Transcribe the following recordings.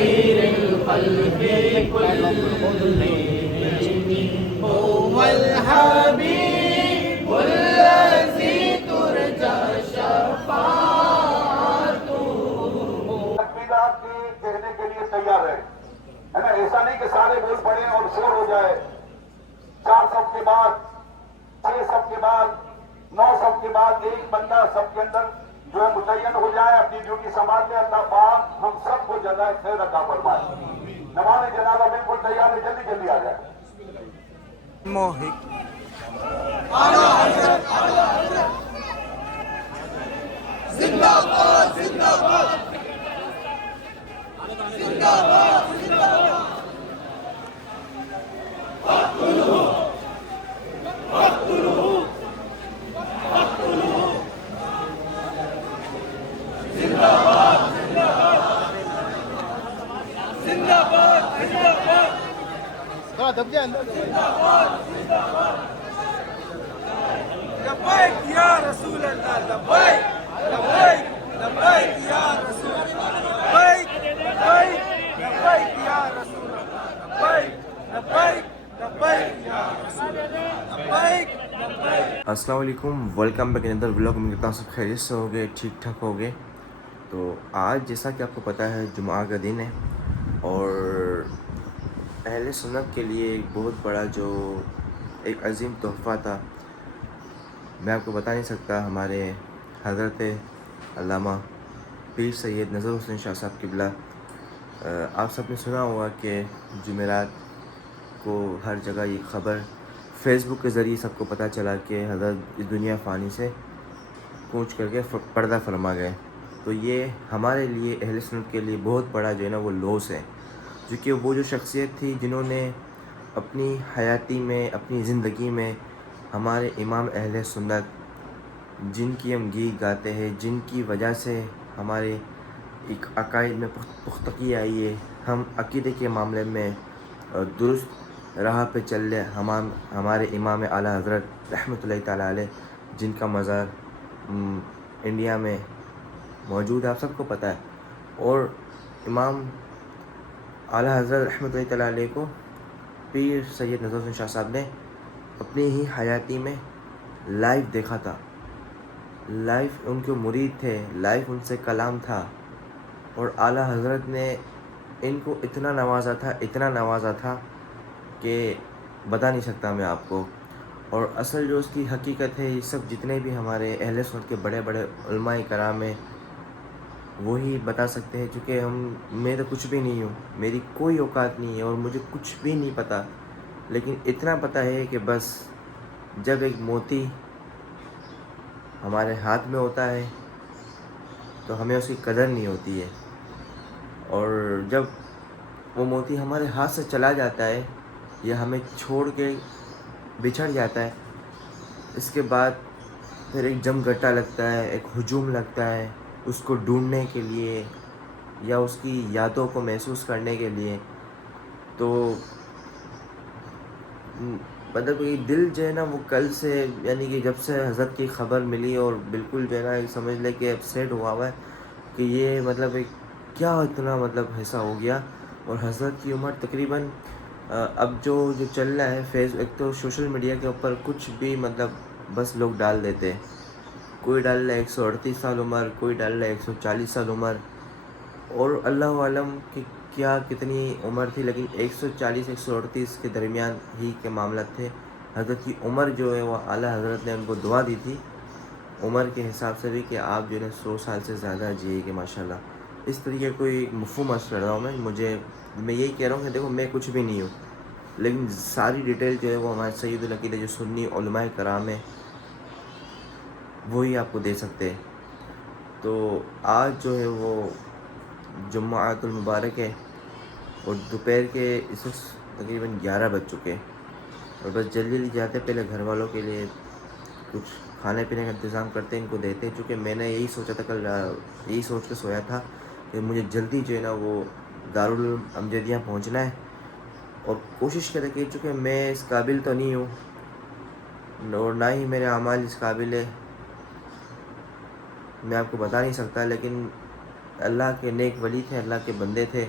خير الخلق كلهم هو الحبيب الذي ترجى شفاعته. تکبیرات کی کہنے کے لیے تیار ہے نا. ایسا نہیں کہ سارے بول پڑے اور شور ہو جائے. 4 صف کے بعد 6 صف کے بعد 9 صف کے بعد ایک بندہ سب کے اندر جو ہے متعین ہو جائے, اپنی ڈیوٹی سنبھال لے. اللہ پاک ہم سب کو جزائے خیر عطا فرمائے. نماز جنازہ بالکل تیار ہے, جلدی جلدی آ جائے. موہک زندہ باد زندہ باد زندہ باد زندہ باد. تھوڑا دب جائے اندر. لبیک یا رسول اللہ, لبیک لبیک لبیک یا رسول اللہ, لبیک لبیک لبیک یا رسول اللہ, لبیک لبیک لبیک یا رسول اللہ, لبیک لبیک. السلام علیکم, welcome back in other vlog. امید کرتا ہوں سب خیریت سے ہوگے, ٹھیک ٹھاک ہوگے. تو آج جیسا کہ آپ کو پتہ ہے جمعہ کا دن ہے, اور اہل سنت کے لیے ایک بہت بڑا جو ایک عظیم تحفہ تھا, میں آپ کو بتا نہیں سکتا. ہمارے حضرت علامہ پیر سید نذر حسین شاہ صاحب قبلہ, آپ سب نے سنا ہوگا کہ جمعرات کو ہر جگہ یہ خبر فیس بک کے ذریعے سب کو پتہ چلا کہ حضرت اس دنیا فانی سے کوچ کر کے پردہ فرما گئے. تو یہ ہمارے لیے اہل سنت کے لیے بہت بڑا جو ہے نا وہ لوس ہے, کیونکہ وہ جو شخصیت تھی جنہوں نے اپنی حیاتی میں, اپنی زندگی میں ہمارے امام اہل سنت, جن کی ہم گیت گاتے ہیں, جن کی وجہ سے ہمارے ایک عقائد میں پختگی آئی ہے, ہم عقیدے کے معاملے میں درست راہ پہ چل لے. ہمارے امام اعلیٰ حضرت رحمۃ اللہ تعالیٰ علیہ, جن کا مزار انڈیا میں موجود ہے, آپ سب کو پتہ ہے. اور امام اعلیٰ حضرت رحمۃ اللہ تعالیٰ علیہ کو پیر سید نذر حسین شاہ صاحب نے اپنی ہی حیاتی میں لائیو دیکھا تھا, لائیو ان کے مرید تھے, لائیو ان سے کلام تھا. اور اعلیٰ حضرت نے ان کو اتنا نوازا تھا کہ بتا نہیں سکتا میں آپ کو. اور اصل جو اس کی حقیقت ہے, یہ سب جتنے بھی ہمارے اہل سنت کے بڑے بڑے علماء کرام ہیں وہی بتا سکتے ہیں, چونکہ میں تو کچھ بھی نہیں ہوں, میری کوئی اوقات نہیں ہے اور مجھے کچھ بھی نہیں پتہ. لیکن اتنا پتہ ہے کہ بس جب ایک موتی ہمارے ہاتھ میں ہوتا ہے تو ہمیں اس کی قدر نہیں ہوتی ہے, اور جب وہ موتی ہمارے ہاتھ سے چلا جاتا ہے یا ہمیں چھوڑ کے بچھڑ جاتا ہے, اس کے بعد پھر ایک جم گٹا لگتا ہے, ایک ہجوم لگتا ہے اس کو ڈھونڈنے کے لیے یا اس کی یادوں کو محسوس کرنے کے لیے. تو مطلب کہ دل جو ہے نا وہ کل سے, یعنی کہ جب سے حضرت کی خبر ملی اور بالکل جو ہے نا سمجھ لے کہ اپسیٹ ہوا ہے کہ یہ مطلب ایک کیا اتنا مطلب ایسا ہو گیا. اور حضرت کی عمر تقریباً اب جو چل رہا ہے ایک تو سوشل میڈیا کے اوپر کچھ بھی مطلب بس لوگ ڈال دیتے ہیں, کوئی ڈال رہا ہے 138 سال عمر, کوئی ڈال رہا ہے 140 سال عمر, اور اللہ عالم کہ کیا کتنی عمر تھی, لیکن 140-138 کے درمیان ہی کے معاملات تھے. حضرت کی عمر جو ہے وہ اعلیٰ حضرت نے ان کو دعا دی تھی عمر کے حساب سے بھی کہ آپ جو ہے 100 سال سے زیادہ جیے گے ماشاءاللہ. اس طریقے کوئی مفہوم عرض کر رہا ہوں میں یہی کہہ رہا ہوں کہ دیکھو میں کچھ بھی نہیں ہوں, لیکن ساری ڈیٹیل جو ہے وہ ہمارے سید العقیدہ جو سنی علماء کرام ہیں وہی آپ کو دے سکتے ہیں. تو آج جو ہے وہ جمعۃ المبارک ہے اور دوپہر کے اس وقت تقریباً 11 بج چکے, اور بس جلدی جاتے پہلے گھر والوں کے لیے کچھ کھانے پینے کا انتظام کرتے ان کو دیتے, چونکہ میں نے یہی سوچا تھا کل, یہی سوچ کے سویا تھا کہ مجھے جلدی جو ہے نا وہ دارالعلوم امجدیہ پہنچنا ہے, اور کوشش کرے کہ چونکہ میں اس قابل تو نہیں ہوں اور نہ ہی میرے اعمال اس قابل ہے, میں آپ کو بتا نہیں سکتا. لیکن اللہ کے نیک ولی تھے, اللہ کے بندے تھے,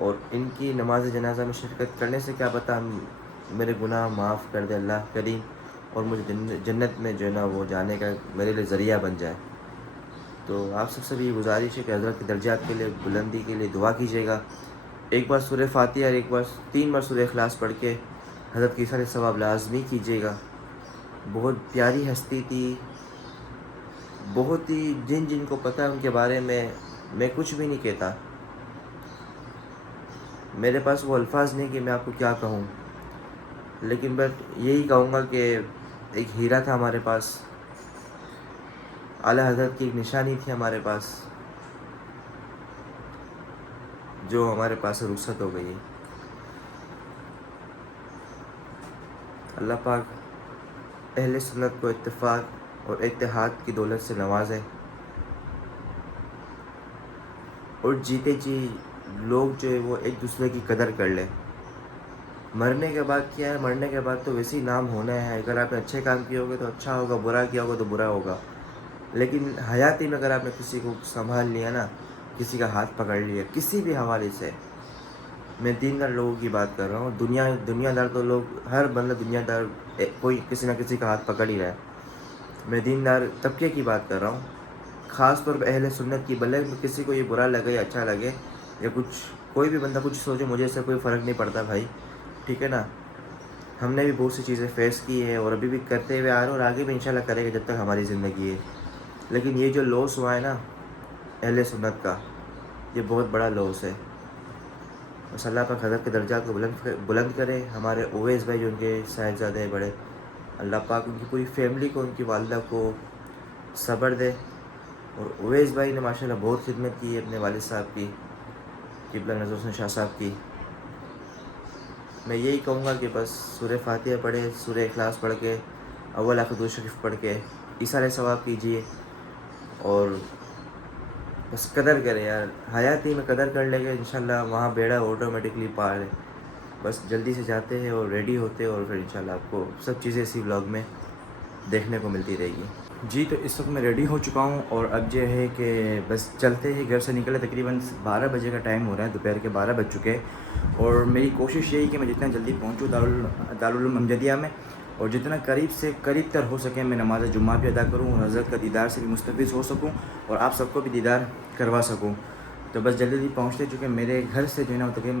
اور ان کی نماز جنازہ میں شرکت کرنے سے کیا پتہ میرے گناہ معاف کر دے اللہ کریم، اور مجھے جنت میں جو ہے نا وہ جانے کا میرے لیے ذریعہ بن جائے۔ تو آپ سب سے بھی یہ گزارش ہے کہ حضرت کے درجات کے لیے بلندی کے لیے دعا کیجیے گا۔ ایک بار سورہ فاتحہ اور ایک بار 3 بار سورہ اخلاص پڑھ کے حضرت کی ایصال ثواب لازمی کیجیے گا۔ بہت پیاری ہستی تھی، بہت ہی جن کو پتہ ہے ان کے بارے میں کچھ بھی نہیں کہتا، میرے پاس وہ الفاظ نہیں کہ میں آپ کو کیا کہوں، لیکن بس یہی کہوں گا کہ ایک ہیرا تھا ہمارے پاس، اعلیٰ حضرت کی ایک نشانی تھی ہمارے پاس، جو ہمارے پاس سے رخصت ہو گئی ہے۔ اللہ پاک اہل سنت کو اتفاق اور اتحاد کی دولت سے نوازے، اور جیتے جی لوگ جو ہے وہ ایک دوسرے کی قدر کر لیں۔ مرنے کے بعد کیا ہے، مرنے کے بعد تو ویسے ہی نام ہونا ہے، اگر آپ نے اچھے کام کیے ہوگے تو اچھا ہوگا، برا کیا ہوگا تو برا ہوگا، لیکن حیاتی میں اگر آپ نے کسی کو سنبھال لیا نا، کسی کا ہاتھ پکڑ لیا کسی بھی حوالے سے، میں دیندار لوگوں کی بات کر رہا ہوں، دنیا دار تو لوگ، ہر بندہ دنیا دار کوئی کسی نہ کسی کا ہاتھ پکڑ ہی رہا ہے، میں دیندار طبقے کی بات کر رہا ہوں، خاص طور پہ اہل سنت کی، بھلے کسی کو یہ برا لگے یا اچھا لگے، یا کوئی بھی بندہ کچھ سوچے، مجھے اس سے کوئی فرق نہیں پڑتا بھائی، ٹھیک ہے نا۔ ہم نے بھی بہت سی چیزیں فیس کی ہے اور ابھی بھی کرتے ہوئے آ رہے ہیں، اور آگے بھی انشاءاللہ کریں گے جب تک ہماری زندگی ہے، لیکن یہ جو لوس ہوا ہے نا اہل سنت کا، یہ بہت بڑا لوس ہے۔ بس اللہ پاک حضرت کے درجات کو بلند کرے، ہمارے اویس بھائی جو ان کے صاحبزادے بڑے، اللہ پاک ان کی پوری فیملی کو، ان کی والدہ کو صبر دے، اور اویس بھائی نے ماشاءاللہ بہت خدمت کی ہے اپنے والد صاحب کی، قبلہ نظر حسین شاہ صاحب کی۔ میں یہی کہوں گا کہ بس سورہ فاتحہ پڑھے، سورہ اخلاص پڑھ کے، اول آخر درود شریف پڑھ کے ایصال ثواب کیجیے، اور بس قدر کرے یار، حیاتی میں قدر کر لے گے انشاءاللہ، وہاں بیڑا آٹومیٹکلی پار ہے۔ بس جلدی سے جاتے ہیں اور ریڈی ہوتے ہیں، اور پھر انشاءاللہ آپ کو سب چیزیں اسی ولاگ میں دیکھنے کو ملتی رہے گی۔ جی تو اس وقت میں ریڈی ہو چکا ہوں، اور اب جو ہے کہ بس چلتے ہی گھر سے نکلے، تقریباً 12 بجے کا ٹائم ہو رہا ہے، دوپہر کے 12 بج چکے، اور میری کوشش یہی کہ میں جتنا جلدی پہنچوں دارالعلوم امجدیہ میں، اور جتنا قریب سے قریب تر ہو سکے میں نماز جمعہ بھی ادا کروں، اور حضرت کا دیدار سے بھی مستفیض ہو سکوں، اور آپ سب کو بھی دیدار کروا سکوں۔ تو بس جلدی پہنچتے، چونکہ میرے گھر سے جو ہے نا تقریباً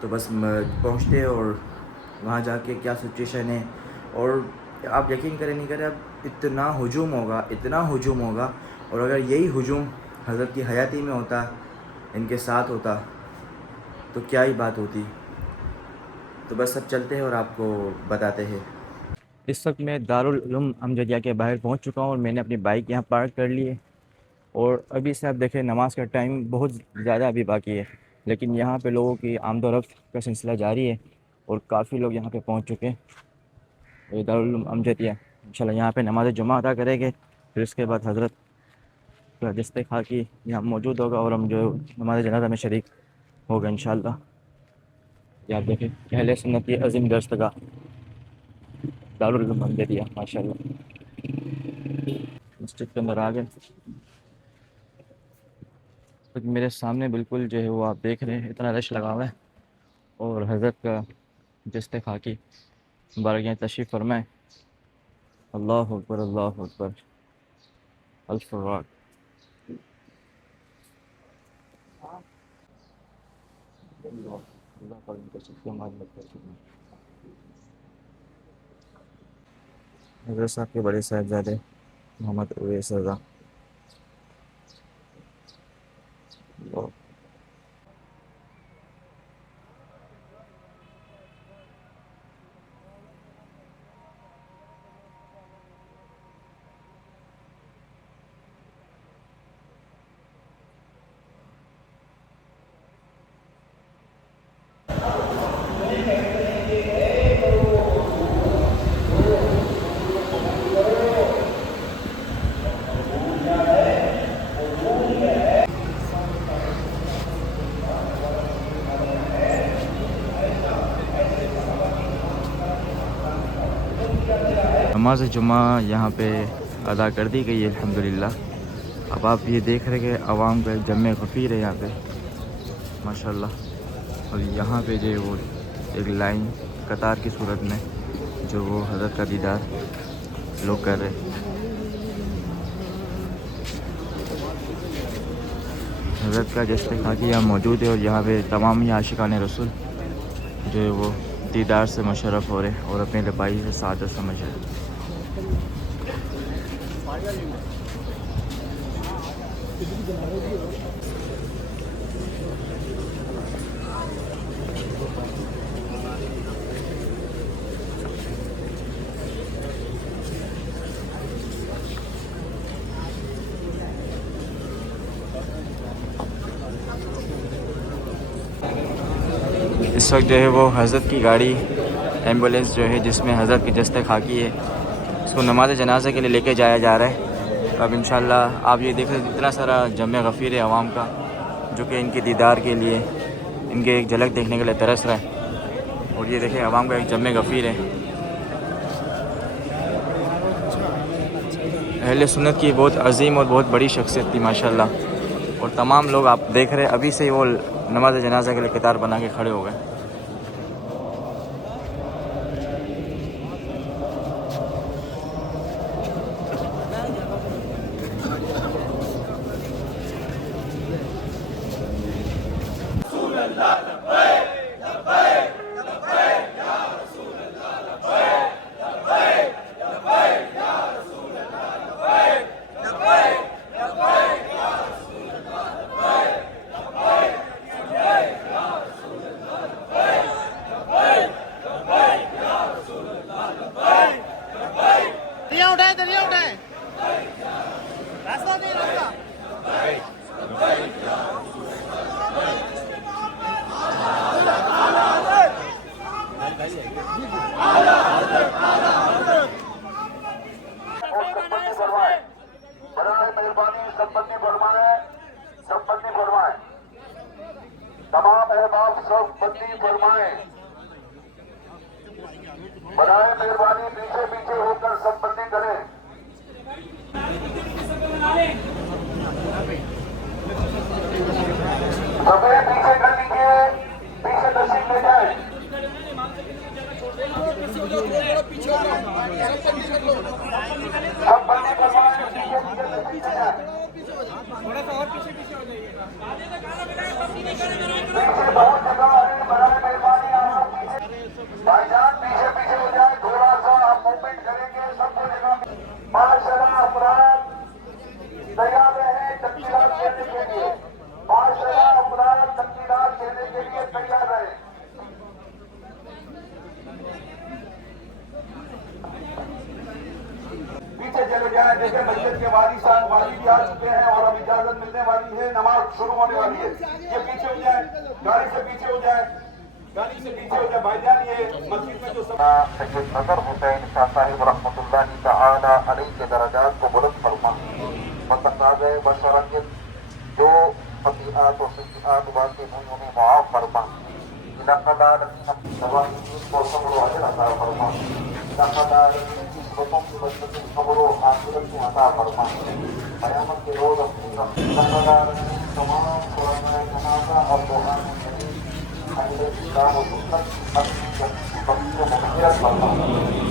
تو بس پہنچتے اور وہاں جا کے کیا سچویشن ہے، اور آپ یقین کریں نہیں کریں، اب اتنا ہجوم ہوگا، اور اگر یہی ہجوم حضرت کی حیاتی میں ہوتا، ان کے ساتھ ہوتا، تو کیا ہی بات ہوتی۔ تو بس اب چلتے ہیں اور آپ کو بتاتے ہیں۔ اس وقت میں دارالعلوم امجدیہ کے باہر پہنچ چکا ہوں، اور میں نے اپنی بائک یہاں پارک کر لی ہے، اور ابھی سے آپ دیکھیں نماز کا ٹائم بہت زیادہ ابھی باقی ہے، لیکن یہاں پہ لوگوں کی آمد و رفت کا سلسلہ جاری ہے، اور کافی لوگ یہاں پہ پہنچ چکے ہیں۔ دارالعلوم امجدیہ انشاءاللہ یہاں پہ نماز جمعہ ادا کریں گے، پھر اس کے بعد حضرت کا جستے خاکی یہاں موجود ہوگا، اور ہم جو نماز جنازہ میں شریک ہوگا انشاءاللہ۔ یہ آپ دیکھیں اہل سنت کی عظیم درسگاہ دارالعلوم امجدیہ، ماشاءاللہ مسجد کے اندر آ گئے۔ میرے سامنے بالکل جو ہے وہ آپ دیکھ رہے ہیں، اتنا رش لگا ہوا ہے، اور حضرت کا جستے خاکی بارگاہ تشریف فرمائے۔ اللہ اکبر، اللہ اکبر، الفراق۔ حضرت صاحب کے بڑے صاحبزادے محمد اویس رضا۔ نماز جمعہ یہاں پہ ادا کر دی گئی ہے الحمدللہ۔ اب آپ یہ دیکھ رہے کہ عوام کا جمع غفیر ہے یہاں پہ، ماشاءاللہ. اور یہاں پہ جو ہے وہ ایک لائن قطار کی صورت میں جو وہ حضرت کا دیدار لوگ کر رہے. حضرت کا جشن خاکی یہاں موجود ہے اور یہاں پہ تمام ہی عاشقان رسول جو ہے وہ دیدار سے مشرف ہو رہے اور اپنے لبائی سے سعادت سمجھ رہے. اس وقت جو ہے وہ حضرت کی گاڑی ایمبولینس جو ہے جس میں حضرت کی جسد خاکی ہے اس کو نماز جنازہ کے لیے لے کے جایا جا رہا ہے. اب انشاءاللہ آپ یہ دیکھ رہے ہیں اتنا سارا جمع غفیر ہے عوام کا جو کہ ان کی دیدار کے لیے ان کے ایک جھلک دیکھنے کے لیے ترس رہا ہے. اور یہ دیکھیں عوام کا ایک جمع غفیر ہے. اہل سنت کی بہت عظیم اور بہت بڑی شخصیت تھی ماشاءاللہ. اور تمام لوگ آپ دیکھ رہے ہیں ابھی سے ہی وہ نماز جنازہ کے لیے قطار بنا کے کھڑے ہو گئے. برائے مہربانی سب بندی فرمائیں. تمام احباب سب بندی فرمائیں. برائے مہربانی پیچھے پیچھے ہو کر سب بندی کریں. سبھی پیچھے کر لیجیے, پیچھے تشریف لے جائیں. سب بندی فرمائیں, پیچھے پیچھے تشریف لے جائیں. پیچھے بہت جگہ ہے, برائے مہربانی آپ پیچھے بھائی جان پیچھے پیچھے ہو جائے. تھوڑا سا آپ موومنٹ کریں گے سب کو جگہ. معاشرہ افراد تیار رہے تقریرات دینے کے لیے. معاشرہ افراد تقریرات دینے کے لیے تیار رہے. پیچھے چلے جائیں. دیکھیں مسجد کے والی صاحب والی بھی آ چکے ہیں اور اب اجازت ملنے والی ہے, نماز شروع ہونے والی ہے. یہ پیچھے ہو جائیں, گاڑی سے پیچھے ہو جائیں, گاڑی سے پیچھے ہو جائیں. بھائی جان یہ مسجد میں جو سید نظر حسین شاہ صاحب رحمۃ اللہ تعالی علیہ کے درجات کو بلند فرما. متقاض بشرنگت جو خطیئات و سیئات واقع ہوئی انہیں معاف فرما. الہ العالمین نواحین کو صبر و اجر عطا فرما. الہ العالمین لوگوں کی بچت خبر و آخرت کی عطا فرما. قیامت کے روز اپنی الہ العالمین تمام قرآن جنازہ اور قرآن کریم اہل اسلام و سنت اپنی بخش و مغفرت فرما.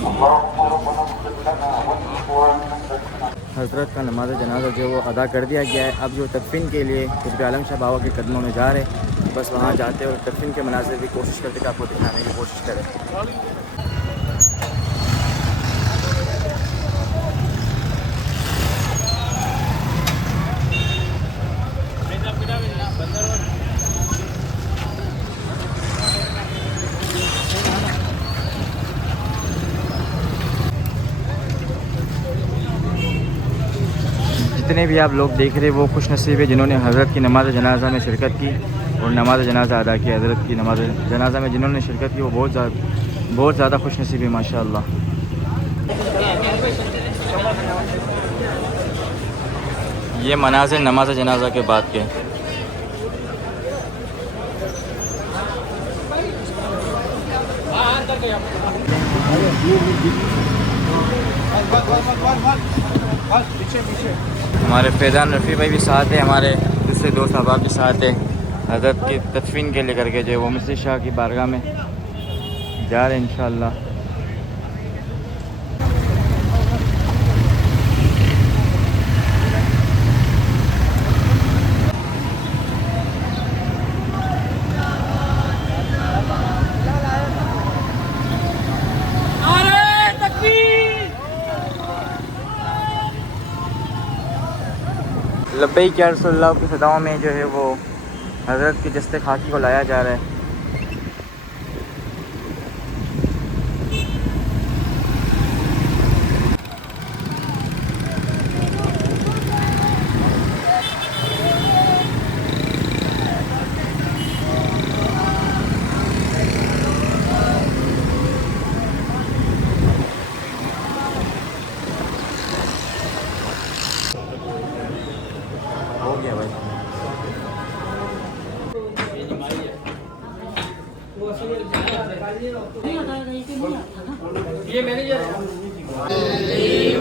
اللہم ربنا اغفر لنا ولإخواننا الذین. حضرت کا نماز جنازہ جو وہ ادا کر دیا گیا ہے. اب جو تدفین کے لیے قطب عالم شاہ بابا کے قدموں میں جا رہے ہیں, بس وہاں جاتے اور تدفین کے مناظر کی کوشش کرتے کہ آپ کو دکھانے کی کوشش کریں. جتنے بھی آپ لوگ دیکھ رہے وہ خوش نصیب ہے جنہوں نے حضرت کی نماز جنازہ میں شرکت کی اور نماز جنازہ ادا کی. حضرت کی نماز جنازہ میں جنہوں نے شرکت کی وہ بہت زیادہ خوش نصیب ہے ماشاءاللہ. یہ مناظر نماز جنازہ کے بعد کے. ہمارے فیضان رفیع بھائی بھی ساتھ ہیں, ہمارے دوسرے دوست احباب بھی ساتھ ہیں. حضرت کی تدفین کے لے کر کے جو ہے وہ مصری شاہ کی بارگاہ میں جا رہے ہیں انشاءاللہ. لبیک یا رسول اللہ کی صداؤں میں جو ہے وہ حضرت کے جسد خاکی کو لایا جا رہا ہے. ہو گیا بھائی.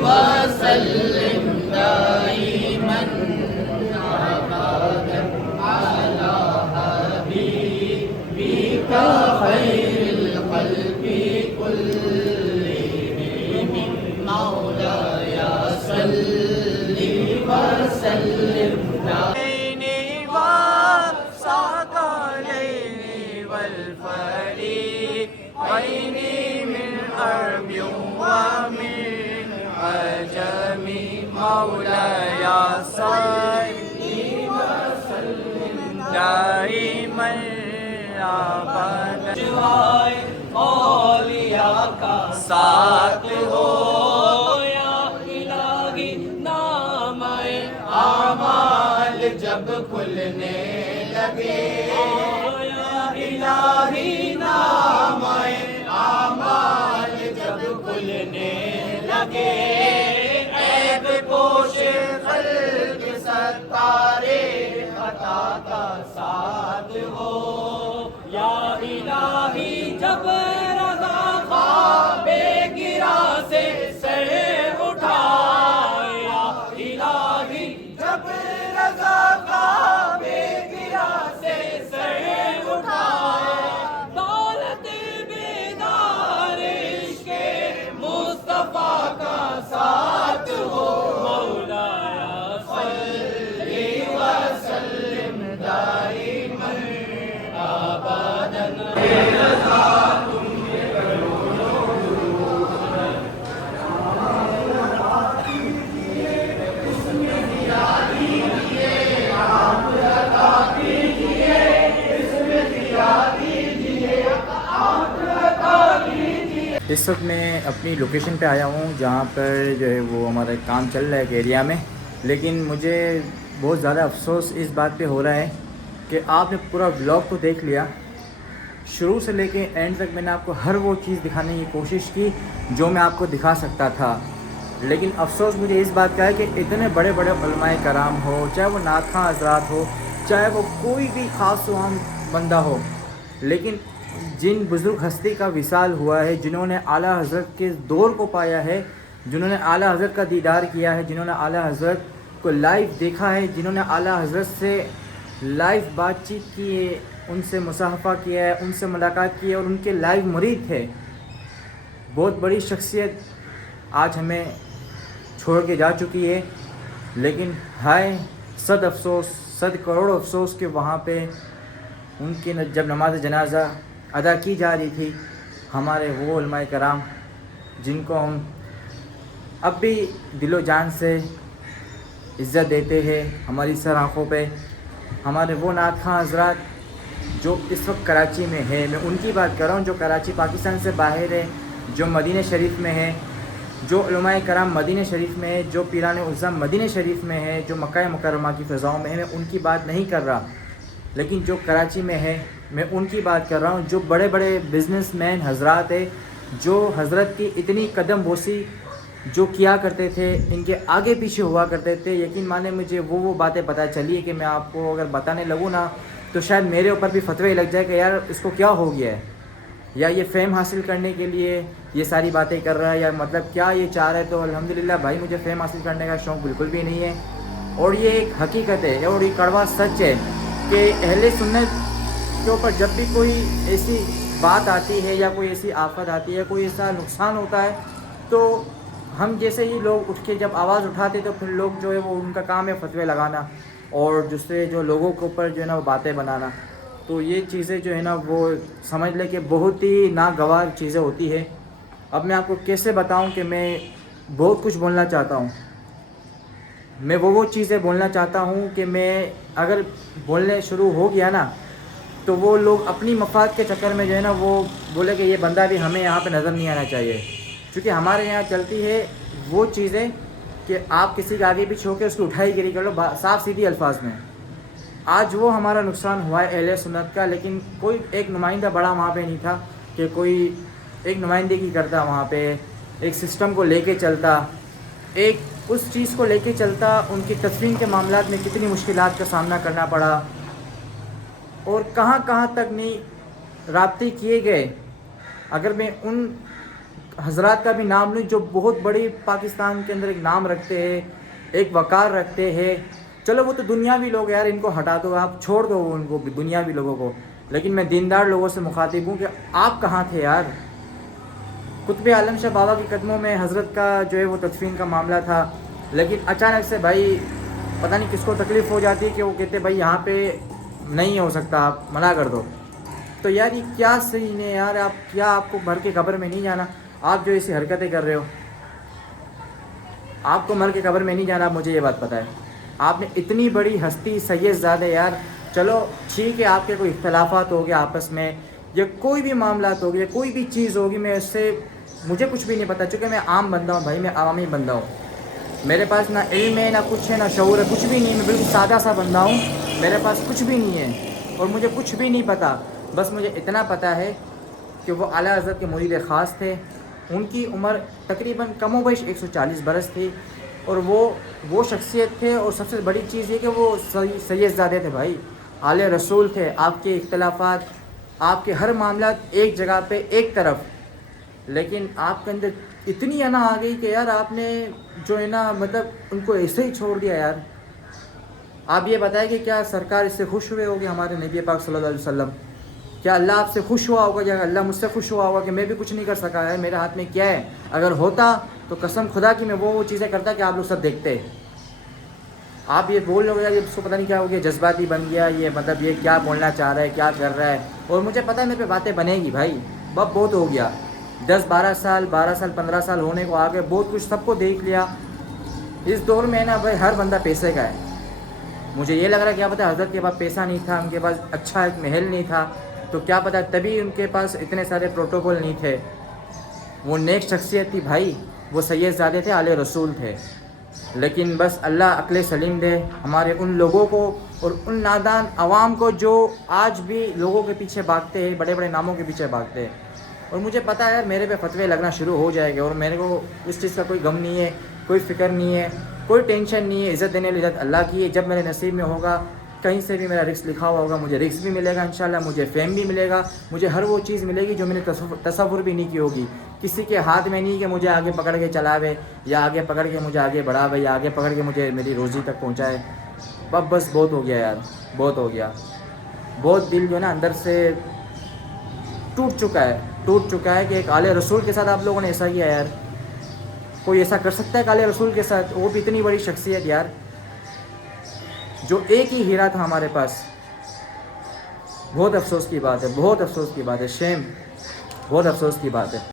وسلم دائما ابدا على حبيبك خير الخلق كلهم مولاي صل وسلم والفريقين من حرب ومن عجم مولاي صل وسلم دائما ابدا جوائے اولیاء کا ساتھ ہو یا الہی نام اعمال جب کھلنے لگے یا الہی نام اعمال جب کھلنے لگے عیب پوش خلق ستارے خطا کا ساتھ ہو یا الہی جب رضا خواب گرا سے سر اٹھایا الہی جب رضا خواب گرا سے سر اٹھایا دولت بیدار عشق مصطفیٰ کا ساتھ ہو مولایا صلی وسلم دائما ابدا اس وقت میں اپنی لوکیشن پہ آیا ہوں جہاں پر جو ہے وہ ہمارا کام چل رہا ہے ایک ایریا میں، لیکن مجھے بہت زیادہ افسوس اس بات پہ ہو رہا ہے کہ آپ نے پورا ولاگ تو دیکھ لیا، شروع سے لے کے اینڈ تک میں نے آپ کو ہر وہ چیز دکھانے کی کوشش کی جو میں آپ کو دکھا سکتا تھا، لیکن افسوس مجھے اس بات کا ہے کہ اتنے بڑے بڑے علماء کرام ہو، چاہے وہ نعت خواں حضرات ہو، چاہے وہ کوئی بھی خاص و عام بندہ ہو، لیکن جن بزرگ ہستی کا وصال ہوا ہے، جنہوں نے اعلیٰ حضرت کے دور کو پایا ہے، جنہوں نے اعلیٰ حضرت کا دیدار کیا ہے، جنہوں نے اعلیٰ حضرت کو لائیو دیکھا ہے، جنہوں نے اعلیٰ حضرت سے لائیو بات چیت کی ہے، ان سے مصافحہ کیا ہے، ان سے ملاقات کی ہے اور ان کے لائیو مرید تھے. بہت بڑی شخصیت آج ہمیں چھوڑ کے جا چکی ہے، لیکن ہائے صد افسوس، صد کروڑ افسوس کہ وہاں پہ ان کی جب نماز جنازہ ادا کی جا رہی تھی، ہمارے وہ علماء کرام جن کو ہم اب بھی دل و جان سے عزت دیتے ہیں، ہماری سر آنکھوں پہ، ہمارے وہ نعت خواں حضرات جو اس وقت کراچی میں ہے، میں ان کی بات کر رہا ہوں جو کراچی پاکستان سے باہر ہے، جو مدینہ شریف میں ہے، جو علماء کرام مدینہ شریف میں ہے، جو پیران اعظم مدینہ شریف میں ہے، جو مکہ مکرمہ کی فضاؤں میں ہے، میں ان کی بات نہیں کر رہا، لیکن جو کراچی میں ہے میں ان کی بات کر رہا ہوں، جو بڑے بڑے بزنس مین حضرات ہیں، جو حضرت کی اتنی قدم بوسی جو کیا کرتے تھے، ان کے آگے پیچھے ہوا کرتے تھے. یقین مانے مجھے وہ باتیں پتہ چلی ہے کہ میں آپ کو اگر بتانے لگوں نا تو شاید میرے اوپر بھی فتوی لگ جائے کہ یار اس کو کیا ہو گیا ہے، یا یہ فیم حاصل کرنے کے لیے یہ ساری باتیں کر رہا ہے، یا مطلب کیا یہ چاہ رہا ہے. تو الحمدللہ بھائی مجھے فیم حاصل کرنے کا شوق بالکل بھی نہیں ہے، اور یہ ایک حقیقت ہے اور یہ کڑوا سچ ہے کہ اہل سنت کے اوپر جب بھی کوئی ایسی بات آتی ہے یا کوئی ایسی آفت آتی ہے, کوئی ایسا نقصان ہوتا ہے, تو ہم جیسے ہی لوگ اٹھ کے جب آواز اٹھاتے تو پھر لوگ جو ہے وہ ان کا کام ہے فتوے لگانا اور جس سے جو لوگوں کے اوپر جو ہے نا وہ باتیں بنانا. تو یہ چیزیں جو ہے نا وہ سمجھ لیں کہ بہت ہی ناگوار چیزیں ہوتی ہے. اب میں آپ کو کیسے بتاؤں کہ میں بہت کچھ بولنا چاہتا ہوں. میں وہ چیزیں بولنا چاہتا ہوں کہ میں اگر بولنے شروع ہو گیا نا تو وہ لوگ اپنی مفاد کے چکر میں جو ہے نا وہ بولے کہ یہ بندہ بھی ہمیں یہاں پہ نظر نہیں آنا چاہیے. کیونکہ ہمارے یہاں چلتی ہے وہ چیزیں کہ آپ کسی کے آگے پیچھے ہو کے اس کی اٹھائی گیری کر لو صاف سیدھی الفاظ میں. آج وہ ہمارا نقصان ہوا ہے اہل سنت کا, لیکن کوئی ایک نمائندہ بڑا وہاں پہ نہیں تھا کہ کوئی ایک نمائندگی کرتا وہاں پہ, ایک سسٹم کو لے کے چلتا, ایک اس چیز کو لے کے چلتا. ان کی تدفین کے معاملات میں کتنی مشکلات کا سامنا کرنا پڑا اور کہاں کہاں تک نہیں رابطے کیے گئے. اگر میں ان حضرات کا بھی نام لوں جو بہت بڑی پاکستان کے اندر ایک نام رکھتے ہیں, ایک وقار رکھتے ہیں. چلو وہ تو دنیاوی لوگ یار, ان کو ہٹا دو, آپ چھوڑ دو ان کو دنیاوی لوگوں کو. لیکن میں دیندار لوگوں سے مخاطب ہوں کہ آپ کہاں تھے یار. قطب عالم شاہ بابا کے قدموں میں حضرت کا جو ہے وہ تدفین کا معاملہ تھا, لیکن اچانک سے بھائی پتہ نہیں کس کو تکلیف ہو جاتی ہے کہ وہ کہتے بھائی یہاں پہ نہیں ہو سکتا, آپ منع کر دو. تو یار یہ کیا صحیح ہے یار, آپ کو مر کے قبر میں نہیں جانا, آپ جو ایسی حرکتیں کر رہے ہو, آپ کو مر کے قبر میں نہیں جانا. مجھے یہ بات پتہ ہے, آپ نے اتنی بڑی ہستی سید زادہ یار, چلو ٹھیک ہے آپ کے کوئی اختلافات ہو گیا آپس میں یا کوئی بھی معاملات ہو گئے, کوئی بھی چیز ہوگی, میں اس سے مجھے کچھ بھی نہیں پتہ, چونکہ میں عام بندہ ہوں بھائی, میں عوامی بندہ ہوں. میرے پاس نہ علم ہے, نہ کچھ ہے, نہ شعور ہے, کچھ بھی نہیں ہے. میں بالکل سادہ سا بندہ ہوں, میرے پاس کچھ بھی نہیں ہے اور مجھے کچھ بھی نہیں پتہ. بس مجھے اتنا پتہ ہے کہ وہ اعلیٰ حضرت کے مرید خاص تھے. ان کی عمر تقریباً کم و بیش 140 برس تھی اور وہ شخصیت تھے. اور سب سے بڑی چیز یہ کہ وہ سید زادے تھے بھائی, آل رسول تھے. آپ کے اختلافات, آپ کے ہر معاملات ایک جگہ پہ ایک طرف, لیکن آپ کے اندر اتنی انا آ گئی کہ یار آپ نے جو ہے نا مطلب ان کو ایسے ہی چھوڑ دیا یار. آپ یہ بتائیں کہ کیا سرکار اس سے خوش ہوئے ہوگے, ہمارے نبی پاک صلی اللہ علیہ وسلم, کیا اللہ آپ سے خوش ہوا ہوگا یا اللہ مجھ سے خوش ہوا ہوگا کہ میں بھی کچھ نہیں کر سکا ہے, میرے ہاتھ میں کیا ہے. اگر ہوتا تو قسم خدا کی میں وہ چیزیں کرتا کہ آپ لوگ سب دیکھتے. آپ یہ بول رہے ہو یار یہ اس کو پتہ نہیں کیا ہو گیا, جذباتی بن گیا یہ, مطلب یہ کیا بولنا چاہ رہا ہے, کیا کر رہا ہے. اور مجھے پتہ ہے میرے پہ باتیں بنے گی بھائی, بہت ہو گیا, 10-12 سال 15 سال ہونے کو آگے, بہت کچھ سب کو دیکھ لیا. اس دور میں نا بھائی ہر بندہ پیسے کا ہے. مجھے یہ لگ رہا ہے کیا پتہ حضرت کے پاس پیسہ نہیں تھا, ان کے پاس اچھا ایک محل نہیں تھا, تو کیا پتہ تبھی ان کے پاس اتنے سارے پروٹوکول نہیں تھے. وہ نیک شخصیت تھی بھائی, وہ سید زادے تھے, آل رسول تھے. لیکن بس اللہ عقل سلیم دے ہمارے ان لوگوں کو اور ان نادان عوام کو جو آج بھی لوگوں کے پیچھے بھاگتے ہیں, بڑے بڑے ناموں کے پیچھے بھاگتے ہیں. اور مجھے پتہ ہے یار میرے پہ فتوے لگنا شروع ہو جائے گا, اور میرے کو اس چیز کا کوئی غم نہیں ہے, کوئی فکر نہیں ہے, کوئی ٹینشن نہیں ہے. عزت دینے والی عزت اللہ کی ہے. جب میرے نصیب میں ہوگا, کہیں سے بھی میرا رزق لکھا ہوا ہوگا, مجھے رزق بھی ملے گا انشاءاللہ, مجھے فیم بھی ملے گا, مجھے ہر وہ چیز ملے گی جو میں نے تصور بھی نہیں کی ہوگی. کسی کے ہاتھ میں نہیں کہ مجھے آگے پکڑ کے چلاوے یا آگے پکڑ کے مجھے آگے بڑھاوے یا آگے پکڑ کے مجھے میری روزی تک پہنچائے. بس بہت ہو گیا یار, بہت ہو گیا. بہت دل جو ہے نا اندر سے ٹوٹ چکا ہے کہ ایک آل رسول کے ساتھ آپ لوگوں نے ایسا کیا یار. کوئی ایسا کر سکتا ہے کہ آل رسول کے ساتھ, وہ بھی اتنی بڑی شخصیت یار, جو ایک ہی ہیرا تھا ہمارے پاس. بہت افسوس کی بات ہے, بہت افسوس کی بات ہے, شیم, بہت افسوس کی بات ہے.